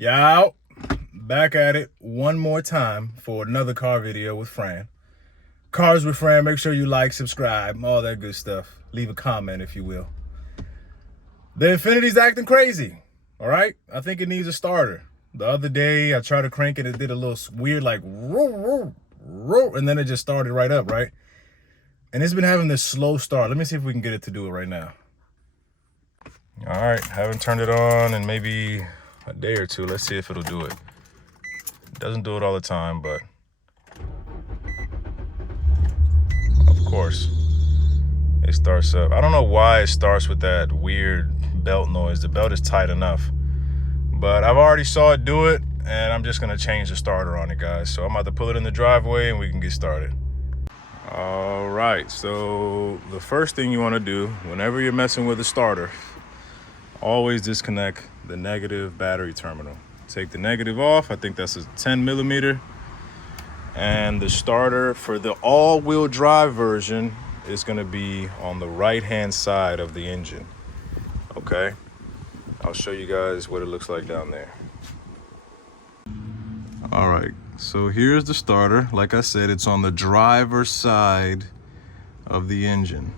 Yo, back at it one more time for another car video with Fran. Cars with Fran, make sure you like, subscribe, all that good stuff. Leave a comment if you will. The Infinity's acting crazy, all right? I think it needs a starter. The other day, I tried to crank it, it did a little weird like, and then it just started right up, right? And it's been having this slow start. Let me see if we can get it to do it right now. All right, haven't turned it on in maybe a day or two. Let's see if it'll do it. It doesn't do it all the time, but of course it starts up. I don't know why it starts with that weird belt noise. The belt is tight enough, but I've already saw it do it, and I'm just gonna change the starter on it, guys. So I'm about to pull it in the driveway and we can get started. All right, so the first thing you want to do whenever you're messing with a starter, always disconnect the negative battery terminal. Take the negative off. I think that's a 10 millimeter. And the starter for the all-wheel drive version is going to be on the right-hand side of the engine. Okay, I'll show you guys what it looks like down there. All right, so here's the starter. Like I said, it's on the driver's side of the engine.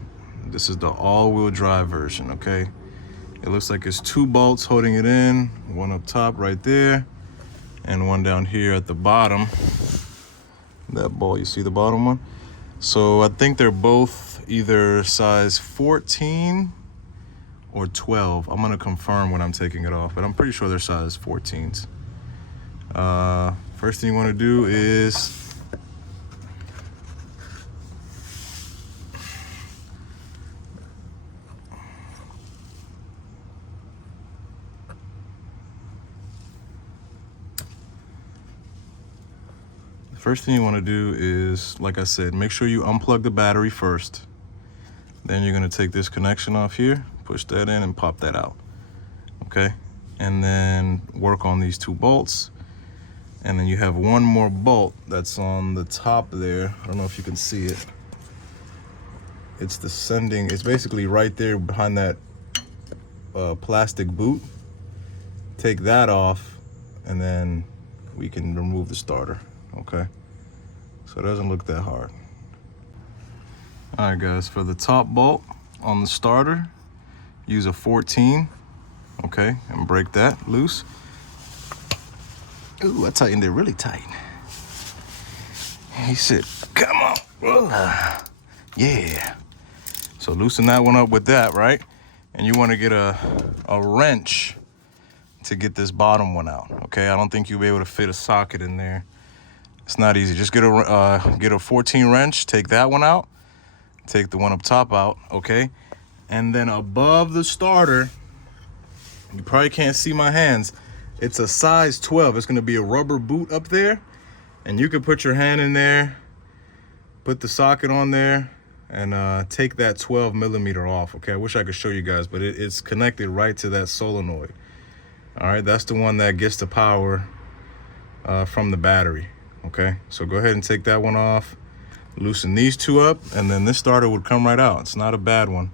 This is the all-wheel drive version, okay? It looks like it's two bolts holding it in, one up top right there, and one down here at the bottom. That bolt, you see the bottom one? So I think they're both either size 14 or 12. I'm gonna confirm when I'm taking it off, but I'm pretty sure they're size 14s. First thing you wanna do is like I said, make sure you unplug the battery first. Then you're gonna take this connection off here, push that in and pop that out, okay? And then work on these two bolts. And then you have one more bolt that's on the top there. I don't know if you can see it. It's basically right there behind that plastic boot. Take that off and then we can remove the starter, okay? So it doesn't look that hard. All right, guys, for the top bolt on the starter, use a 14, okay, and break that loose. Ooh, I tightened it really tight. He said, come on. Yeah. So loosen that one up with that, right? And you want to get a wrench to get this bottom one out, okay? I don't think you'll be able to fit a socket in there. It's not easy. Just get a 14 wrench, take that one out, take the one up top out, okay? And then above the starter, you probably can't see my hands, it's a size 12. It's gonna be a rubber boot up there, and you can put your hand in there, put the socket on there, and take that 12 millimeter off, okay? I wish I could show you guys, but it's connected right to that solenoid. All right, that's the one that gets the power from the battery, okay? So go ahead and take that one off, loosen these two up, and then this starter would come right out. It's not a bad one.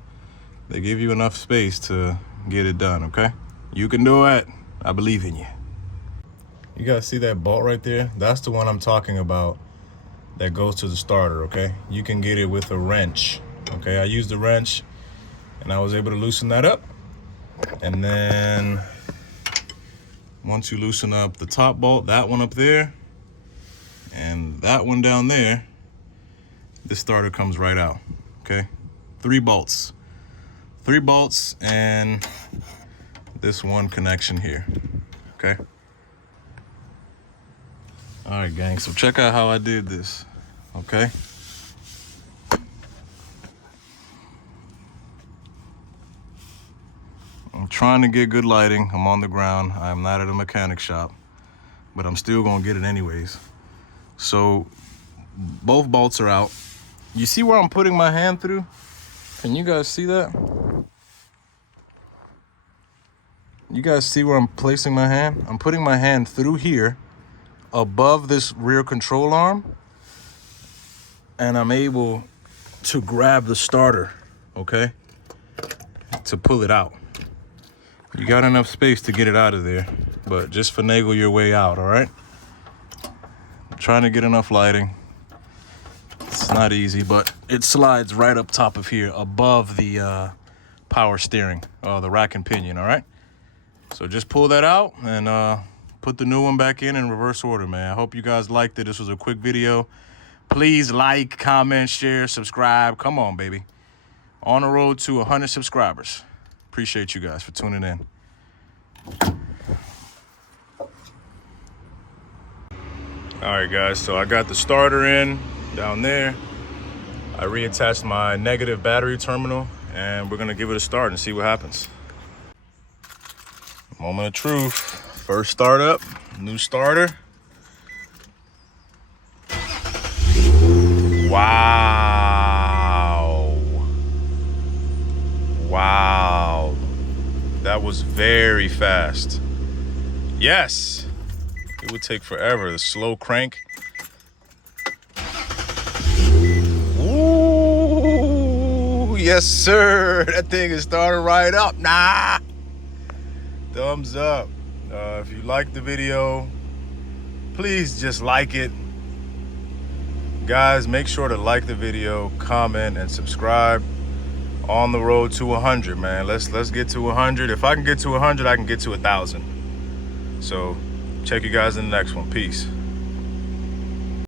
They give you enough space to get it done, okay? You can do it. I believe in you. You guys see that bolt right there? That's the one I'm talking about that goes to the starter, okay? You can get it with a wrench, okay? I used the wrench and I was able to loosen that up. And then once you loosen up the top bolt, that one up there, and that one down there, this starter comes right out, okay? 3 bolts and this one connection here, okay? All right, gang, so check out how I did this, okay? I'm trying to get good lighting. I'm on the ground. I'm not at a mechanic shop, but I'm still gonna get it anyways. So both bolts are out. You see where I'm putting my hand through? Can you guys see that? You guys see where I'm placing my hand? I'm putting my hand through here above this rear control arm, and I'm able to grab the starter, okay, to pull it out. You got enough space to get it out of there. but just finagle your way out, all right? I'm trying to get enough lighting. It's not easy, but it slides right up top of here above the power steering, the rack and pinion, all right? So just pull that out and put the new one back in reverse order, man. I hope you guys liked it. This was a quick video. Please like, comment, share, subscribe. Come on, baby. On the road to 100 subscribers. Appreciate you guys for tuning in. All right, guys, so I got the starter in down there. I reattached my negative battery terminal, and we're gonna give it a start and see what happens. Moment of truth. First startup, new starter. Wow. Wow. That was very fast. Yes. It would take forever. The slow crank. Ooh, yes, sir. That thing is starting right up. Nah. Thumbs up. If you liked the video, please just like it. Guys, make sure to like the video, comment, and subscribe. On the road to 100, man. Let's get to 100. If I can get to 100, I can get to 1,000. So check you guys in the next one. Peace.